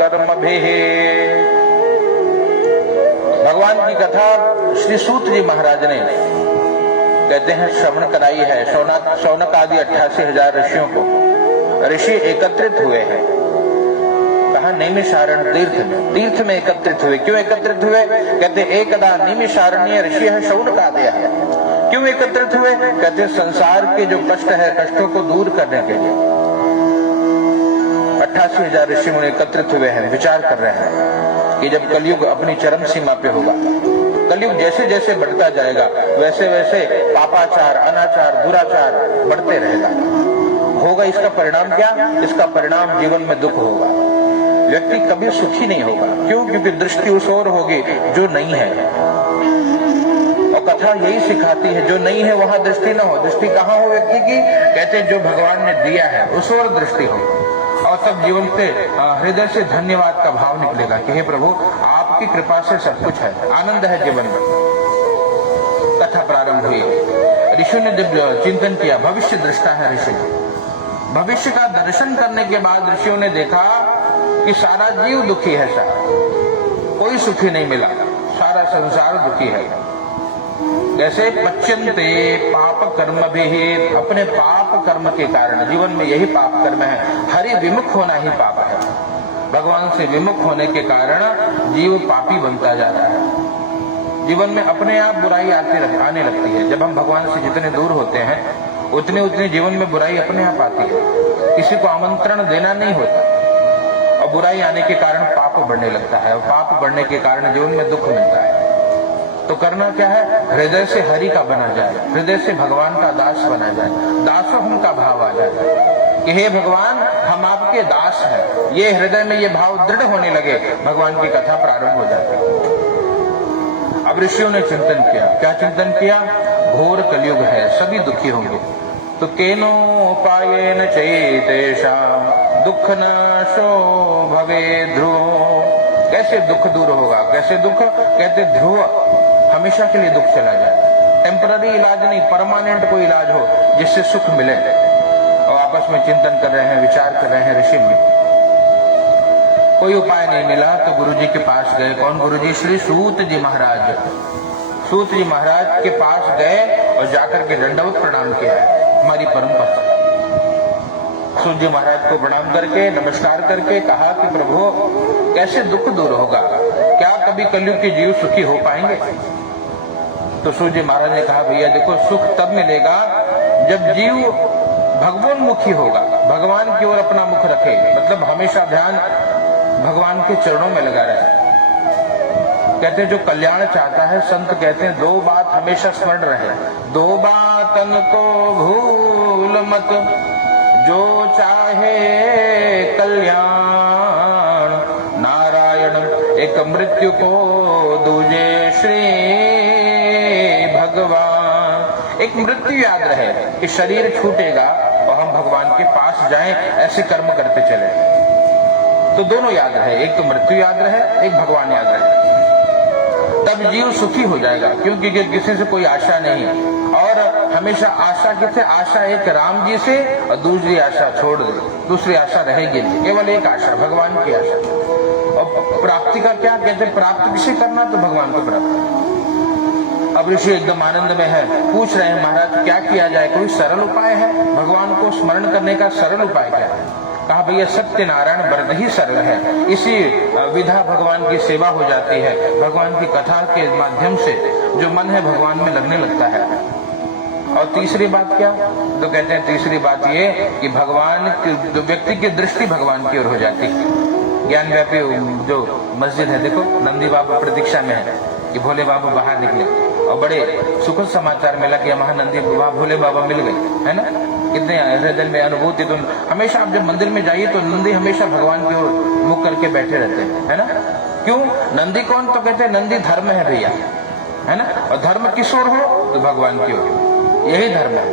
कर्म भी। भगवान की कथा श्री सूत जी महाराज ने कहते हैं श्रवण कराई है। शौनक आदि 88,000 ऋषियों को ऋषि एकत्रित हुए हैं। कहा नैमिषारण्य तीर्थ में एकत्रित हुए। क्यों एकत्रित हुए? कहते एकदा नैमिषारण्य ऋषि है शौनक आदि है। क्यों एकत्रित हुए? कहते संसार के जो कष्ट है, कष्टों को दूर करने के लिए 88,000 ऋषि मुनि एकत्रित हुए हैं। विचार कर रहे हैं कि जब कलयुग अपनी चरम सीमा पे होगा, कलयुग जैसे जैसे बढ़ता जाएगा वैसे वैसे पापाचार, अनाचार, दुराचार बढ़ते रहेगा। होगा इसका परिणाम क्या? इसका परिणाम जीवन में दुख होगा। व्यक्ति कभी सुखी नहीं होगा। क्यों? क्योंकि दृष्टि उस ओर होगी जो नहीं है। और कथा यही सिखाती है जो नहीं है वहां दृष्टि न हो। दृष्टि कहाँ हो व्यक्ति की? कहते हैं जो भगवान ने दिया है उस ओर दृष्टि हो। और तब जीवन से हृदय से धन्यवाद का भाव निकलेगा कि हे प्रभु आपकी कृपा से सब कुछ है, आनंद है जीवन में। कथा प्रारंभ हुई। ऋषि ने जब चिंतन किया, भविष्य दृष्टा है ऋषि, भविष्य का दर्शन करने के बाद ऋषियों ने देखा कि सारा जीव दुखी है, कोई सुखी नहीं मिला, सारा संसार दुखी है। जैसे पच्यन्ते पाप कर्म भी, अपने पाप कर्म के कारण, जीवन में यही पाप कर्म है, हरि विमुख होना ही पाप है। भगवान से विमुख होने के कारण जीव पापी बनता जा रहा है। जीवन में अपने आप बुराई आने लगती है। जब हम भगवान से जितने दूर होते हैं उतने उतने जीवन में बुराई अपने आप आती है। किसी को आमंत्रण देना नहीं होता और बुराई आने के कारण पाप बढ़ने लगता है और पाप बढ़ने के कारण जीवन में दुख मिलता है। तो करना क्या है? हृदय से हरि का बना जाए, हृदय से भगवान का दास बना जाए, दासो हम का भाव आ जाए कि हे भगवान हम आपके दास हैं। ये हृदय में ये भाव दृढ़ होने लगे, भगवान की कथा प्रारंभ हो जाती है। अब ऋषियों ने चिंतन किया। क्या चिंतन किया? घोर कलयुग है, सभी दुखी होंगे, तो केनोपायेन चैतेषां दुख नाशो भवे ध्रुव। कैसे दुख दूर होगा? कैसे दुख? कहते ध्रुव, हमेशा के लिए दुख चला जाए। टेम्पररी इलाज नहीं, परमानेंट कोई इलाज हो जिससे सुख मिले। और आपस में चिंतन कर रहे हैं, विचार कर रहे हैं ऋषि में। कोई उपाय नहीं मिला तो गुरुजी के पास गए। कौन गुरुजी? श्री सूत जी महाराज। सूत जी महाराज के पास गए और जाकर के दंडवत प्रणाम किया। हमारी परंपरा। सूत जी महाराज को प्रणाम करके, नमस्कार करके कहा कि प्रभु कैसे दुख दूर होगा? क्या कभी कलयुग के जीव सुखी हो पाएंगे? तो सूत जी महाराज ने कहा भैया देखो, सुख तब मिलेगा जब जीव भगवानमुखी होगा, भगवान की ओर अपना मुख रखे, मतलब हमेशा ध्यान भगवान के चरणों में लगा रहे। कहते हैं जो कल्याण चाहता है, संत कहते हैं दो बात हमेशा स्मरण रहे। दो बातन को भूल मत, जो चाहे कल्याण नारायण, एक मृत्यु को दूजे श्री भगवान। एक मृत्यु याद रहे कि शरीर छूटेगा और हम भगवान के पास जाएं, ऐसे कर्म करते चले। तो दोनों याद रहे, एक तो मृत्यु याद रहे, एक भगवान याद रहे, तब जीव सुखी हो जाएगा। क्योंकि किसी से कोई आशा नहीं, और हमेशा आशा किसे? आशा एक राम जी से, और दूसरी आशा छोड़ दे, दूसरी आशा रहेगी नहीं, केवल एक आशा, भगवान की आशा। और प्राप्ति का क्या कहते? प्राप्त किसे करना? तो भगवान को प्राप्त। अब ऋषि एकदम आनंद में है, पूछ रहे हैं महाराज क्या किया जाए? कोई सरल उपाय है? भगवान को स्मरण करने का सरल उपाय क्या है? कहा भैया सत्यनारायण व्रत ही सरल है, इसी विधा भगवान की सेवा हो जाती है। भगवान की कथा के माध्यम से जो मन है भगवान में लगने लगता है। और तीसरी बात क्या? तो कहते हैं तीसरी बात ये कि भगवान की, व्यक्ति की दृष्टि भगवान की ओर हो जाती है। ज्ञान व्यापी जो मस्जिद है, देखो नंदी बाबा प्रतीक्षा में है कि भोले बाबा बाहर निकले, और बड़े सुखद समाचार मिला कि वहां नंदी बाबा भोले बाबा मिल गए, है ना? कितने हृदय में अनुभूति। तो हमेशा आप जब मंदिर में जाइए तो नंदी हमेशा भगवान की ओर मुख करके बैठे रहते हैं, है ना? क्यों? नंदी कौन? तो कहते हैं नंदी धर्म है भैया, है ना? और धर्म किस ओर हो? तो भगवान की ओर, यही धर्म है।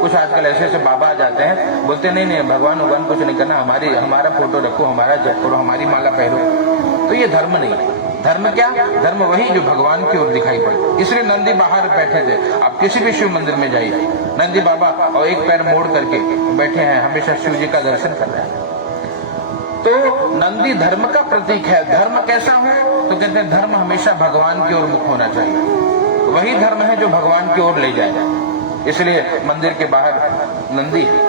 कुछ आजकल ऐसे ऐसे बाबा आ जाते हैं, बोलते नहीं भगवान भगवान कुछ नहीं करना, हमारा फोटो रखो, हमारा जप करो, हमारी माला पहनो। तो ये धर्म नहीं है। धर्म क्या? धर्म वही जो भगवान की ओर दिखाई पड़े। इसलिए नंदी बाहर बैठे थे। आप किसी भी शिव मंदिर में जाइए, नंदी बाबा और एक पैर मोड़ करके बैठे हैं, हमेशा शिव जी का दर्शन कर रहे हैं। तो नंदी धर्म का प्रतीक है। धर्म कैसा हो? तो कहते हैं धर्म हमेशा भगवान की ओर मुख होना चाहिए। वही धर्म है जो भगवान की ओर ले जाएगा। इसलिए मंदिर के बाहर नंदी है।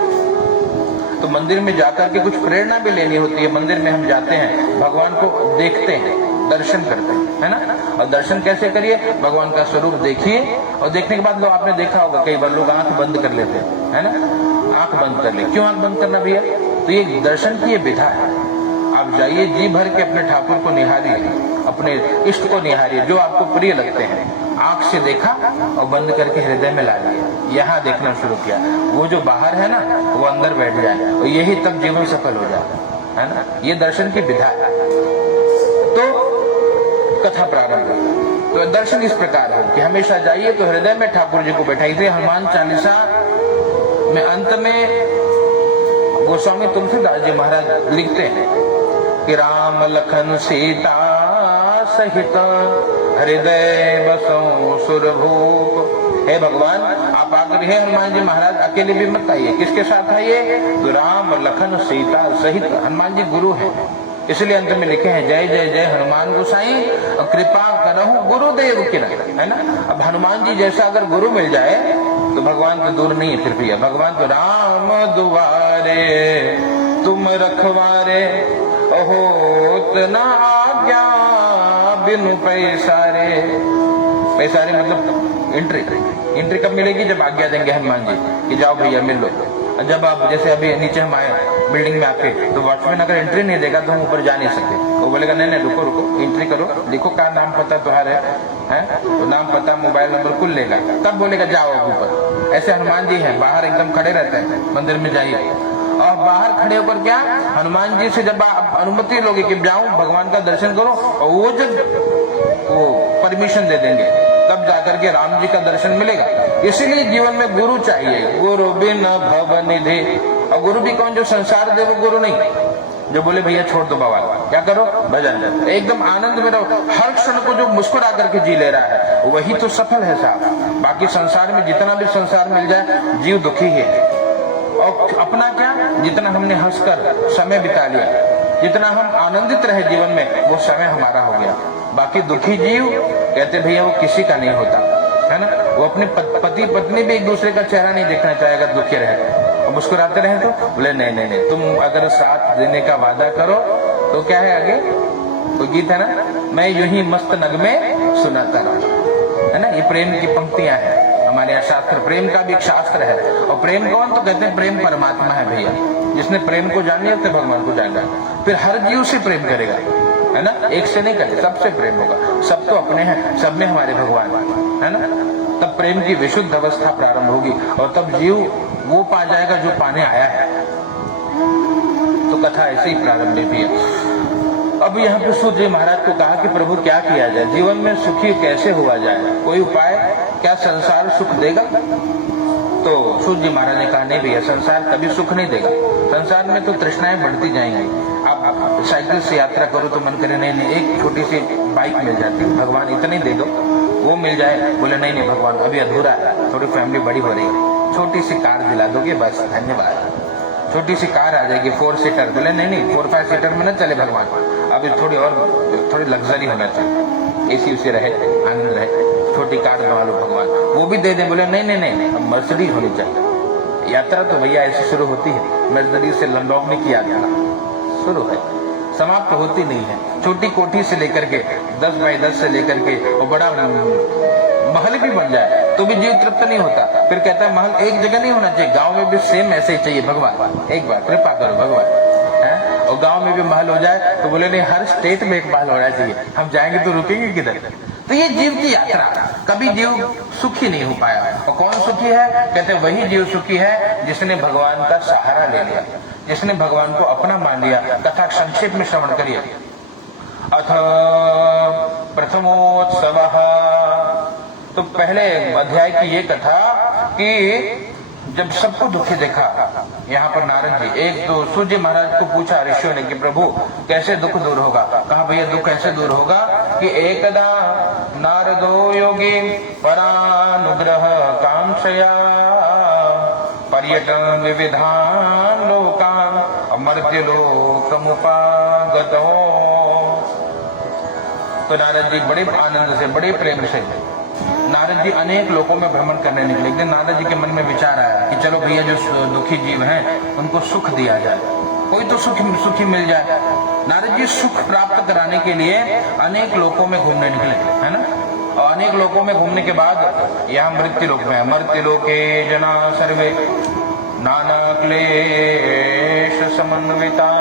तो मंदिर में जाकर के कुछ प्रेरणा भी लेनी होती है। मंदिर में हम जाते हैं, भगवान को देखते हैं, दर्शन करते हैं, है ना। और दर्शन कैसे करिए? भगवान का स्वरूप देखिए, और देखने के बाद लोग, आपने देखा होगा कई बार लोग आंख बंद कर लेते हैं, है ना। आंख बंद कर ले। क्यों आंख बंद करना भैया? तो ये दर्शन की ये विधा है। आप जाइए, जी भर के अपने ठाकुर को निहारिए, अपने इष्ट को निहारिए, जो आपको प्रिय लगते हैं। आंख से देखा और बंद करके हृदय में ला लिया, यहाँ देखना शुरू किया। वो जो बाहर है ना, वो अंदर बैठ जाए, और यही तब जीवन सफल हो जाए, है ना। ये दर्शन की विधा है। तो कथा प्रारंभ है। तो दर्शन इस प्रकार है कि हमेशा जाइए तो हृदय में ठाकुर जी को बैठाइए। हनुमान चालीसा में अंत में गोस्वामी तुलसीदास जी महाराज लिखते हैं कि राम लखन सीता सहित हृदय बसों सुरभूप। हे भगवान, आप आकर, हे हनुमान जी महाराज अकेले भी मत आइए। किसके साथ आइए? तो राम लखन सीता सहित। हनुमान जी गुरु हैं, इसलिए अंत में लिखे हैं जय जय जय हनुमान गोसाई और कृपा करहु गुरुदेव की, है ना। अब हनुमान जी जैसा अगर गुरु मिल जाए तो भगवान तो दूर नहीं है। फिर भी भगवान तो राम दुआरे तुम रखवारे, होत न आज्ञा बिनु पैसारे। पैसारे मतलब एंट्री कब मिलेगी? जब आज्ञा देंगे हनुमान जी कि जाओ भैया मिल लो। जब आप, जैसे अभी नीचे हम आए बिल्डिंग में आके, तो वॉचमैन अगर एंट्री नहीं देगा तो हम ऊपर जा नहीं सकते। वो बोलेगा नहीं नहीं रुको रुको, एंट्री करो, देखो क्या नाम पता तुम्हारा है, तो नाम पता मोबाइल नंबर कुल लेगा, तब बोलेगा जाओ ऊपर। ऐसे हनुमान जी हैं, बाहर एकदम खड़े रहते हैं। मंदिर में जाइए और बाहर खड़े होकर क्या, हनुमान जी से जब आप अनुमति लोगे कि जाऊं भगवान का दर्शन करो, और वो जब वो परमिशन दे देंगे तब जाकर के राम जी का दर्शन मिलेगा। इसीलिए जीवन में गुरु चाहिए। गुरु बिन भव निधि। और गुरु भी कौन? जो संसार दे, वो गुरु नहीं, जो बोले भैया छोड़ दो बाबा, क्या करो? भजन। एकदम आनंद में रहो, हर क्षण को जो मुस्कुरा करके जी ले रहा है वही तो सफल है साहब। बाकी संसार में जितना भी संसार मिल जाए, जीव दुखी ही है। और अपना क्या, जितना हमने हंसकर समय बिता लिया, जितना हम आनंदित रहे जीवन में, वो समय हमारा हो गया। बाकी दुखी जीव कहते भैया वो किसी का नहीं होता, है ना। वो अपने पति पत्नी भी एक दूसरे का चेहरा नहीं देखना चाहेगा, दुखी रहे और मुस्कुराते रहे। तो बोले नहीं नहीं नहीं, तुम अगर साथ देने का वादा करो तो क्या है आगे, तो गीत है ना, मैं यूं ही मस्त नगमे सुनाता रहा, है ना। ये प्रेम की पंक्तियां हैं हमारे यहाँ शास्त्र। प्रेम का भी एक शास्त्र है। और प्रेम कौन? तो कहते हैं प्रेम परमात्मा है भैया। जिसने प्रेम को जान लिया तो भगवान को जान लिया, फिर हर जीव से प्रेम करेगा, है ना। एक से नहीं करे, सबसे प्रेम होगा। सब तो अपने हैं, सब में हमारे भगवान, है ना। तब प्रेम की विशुद्ध अवस्था प्रारंभ होगी और तब जीव वो पा जाएगा जो पाने आया है। तो कथा ऐसे ही प्रारंभ हुई है। अब यहाँ पे सूर्य महाराज को कहा कि प्रभु क्या किया जाए, जीवन में सुखी कैसे हुआ जाए, कोई उपाय? क्या संसार सुख देगा? तो सूर्य महाराज ने कहा नहीं भैया, संसार कभी सुख नहीं देगा। संसार में तो तृष्णाएं बढ़ती जाएंगी। आप साइकिल से यात्रा करो तो मन करे नहीं नहीं, एक छोटी सी बाइक मिल जाती, भगवान इतनी दे दो, वो मिल जाए। बोले नहीं नहीं भगवान अभी अधूरा है, थोड़ी फैमिली बड़ी हो रही है, छोटी सी कार दिला दोगे बस, धन्यवाद। छोटी सी कार आ जाएगी 4 सीटर। बोले नहीं नहीं 4-5 सीटर में न चले भगवान, अभी थोड़ी लग्जरी होना चाहिए, एसी उसी रहे, आनंद रहे, छोटी कार बनवा लो भगवान, वो भी दे दे। बोले नहीं नहीं नहीं, अब मर्सिडीज होनी चाहिए। यात्रा तो भैया ऐसी शुरू होती है, मर्सिडीज से लंडौनी की यात्रा शुरू है, समाप्त होती नहीं है। छोटी कोठी से लेकर के 10 बाई 10 से लेकर के वो बड़ा महल भी बन जाए तो भी जीव तृप्त नहीं होता। फिर कहता है महल एक जगह नहीं होना चाहिए, गांव में भी सेम ऐसे ही चाहिए भगवान, एक बार कृपा करो भगवान, है। और गांव में भी महल हो जाए तो बोले नहीं हर स्टेट में एक महल होना चाहिए, हम जाएंगे तो रुकेंगे किधर। तो ये जीव की यात्रा, कभी जीव सुखी नहीं हो पाया। और कौन सुखी है? कहते वही जीव सुखी है जिसने भगवान का सहारा ले लिया, जिसने भगवान को अपना मान लिया। कथा संक्षेप में श्रवण करिए। अथ प्रथमोत्सव, तो पहले अध्याय की ये कथा कि जब सबको दुखी देखा, यहाँ पर नारद जी, एक तो सूर्य महाराज को पूछा ऋषियों ने कि प्रभु कैसे दुख दूर होगा? कहा भैया दुख कैसे दूर होगा कि एकदा नारदो योगी परानुग्रह कांक्षया पर्यटन विविधान लोकान, और मर्त्यलोकमुपागतो। तो नारद जी बड़े आनंद से, बड़े प्रेम से नारद जी अनेक लोगों में भ्रमण करने निकले। एक दिन नारद जी के मन में विचार आया कि चलो भैया जो दुखी जीव हैं उनको सुख दिया जाए, कोई तो सुखी मिल जाए। नारद जी सुख प्राप्त कराने के लिए अनेक लोगों में घूमने निकले, है ना। और अनेक लोगों में घूमने के बाद यहाँ मृत्यु लोक में, मृत्यु लोके जना सर्वे नाना क्लेश समन्विता।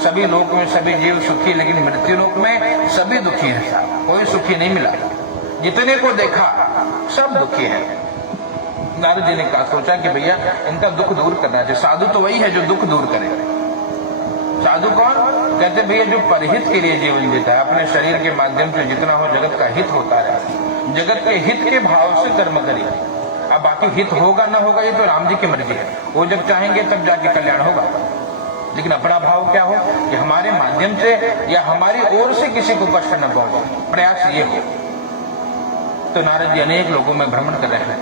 सभी लोक में सभी जीव सुखी, लेकिन मृत्यु लोक में सभी दुखी हैं, कोई सुखी नहीं मिला। जितने को देखा सब दुखी है। नारद जी ने कहा, सोचा कि भैया इनका दुख दूर करना चाहिए। साधु तो वही है जो दुख दूर करे। साधु कौन? कहते भैया जो परहित के लिए जीवन जीता है, अपने शरीर के माध्यम से जितना हो जगत का हित होता रहे, जगत के हित के भाव से कर्म करिए। अब बाकी हित होगा ना होगा ये तो राम जी की मर्जी है, वो जब चाहेंगे तब जाके कल्याण होगा। लेकिन अपना भाव क्या हो कि हमारे माध्यम से या हमारी ओर से किसी को कष्ट न पहुंचे, प्रयास ये हो। तो नारद जी अनेक लोगों में भ्रमण कर रहे हैं,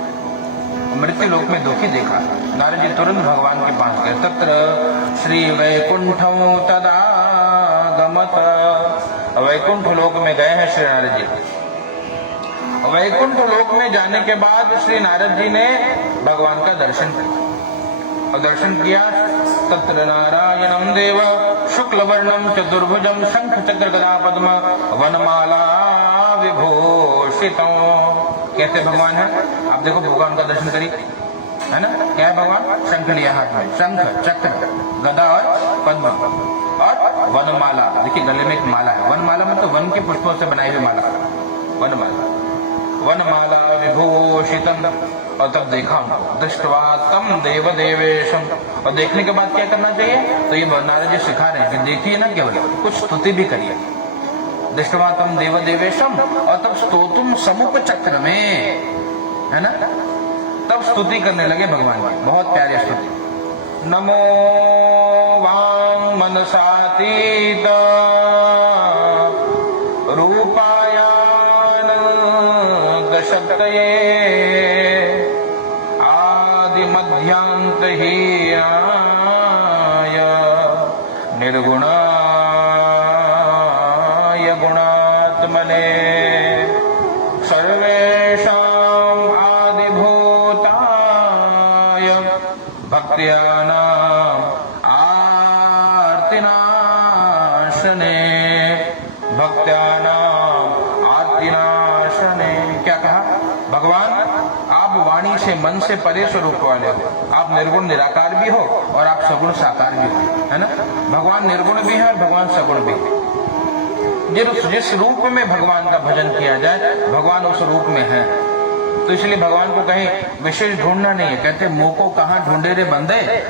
मृत्यु लोक में दुखी देखा। नारद जी तुरंत भगवान के पास गए। तत्र श्री वैकुंठम तदागमत। वैकुंठ लोक में गए हैं श्री नारद जी। वैकुंठ लोक में जाने के बाद श्री नारद जी ने भगवान का दर्शन किया। और दर्शन किया, तत्र नारायणं देव शुक्ल वर्णम चतुर्भुजम शंख चक्र गदा पद्म वनमाला विभूषितम्। कैसे भगवान है? आप देखो भगवान का दर्शन करिए, है ना। क्या है भगवान? शंख लिया हाथ में, शंख चक्र गदा और पद्म और वनमाला। देखिए गले में एक माला है, वनमाला मतलब वन के पुष्पों से बनाई हुई माला, वनमाला। वनमाला विभूषितम। और तब देखा दृष्टवा तम देव देवेशम। और देखने के बाद क्या करना चाहिए? तो ये नारद जी सिखा रहे हैं कि देखिए ना, केवल कुछ स्तुति भी करिए। दृष्टवा तम देव देवेशम, और तब स्तोतुम समुप चक्र में, है ना। तब स्तुति करने लगे भगवान की, बहुत प्यारी स्तुति। नमो वां मनसातीत रूपायानंद शक्तये आदि मध्यांत हीयाय निर्गुणाय गुणात्मने सर्वेषां आदिभूताय भक्त्यानां आर्तिनाशने। भक्त्यानां आर्तिनाशने। क्या कहा? भगवान आप वाणी से, मन से परे स्वरूप वाले हो। आप निर्गुण निराकार भी हो और आप सगुण साकार भी हो, है ना। भगवान निर्गुण भी है और भगवान सगुण भी है। जिस रूप में भगवान का भजन किया जाए, भगवान उस रूप में है। तो इसलिए भगवान को कहीं विशेष ढूंढना नहीं है। कहते मुंह को कहाँ ढूंढे रे बंदे।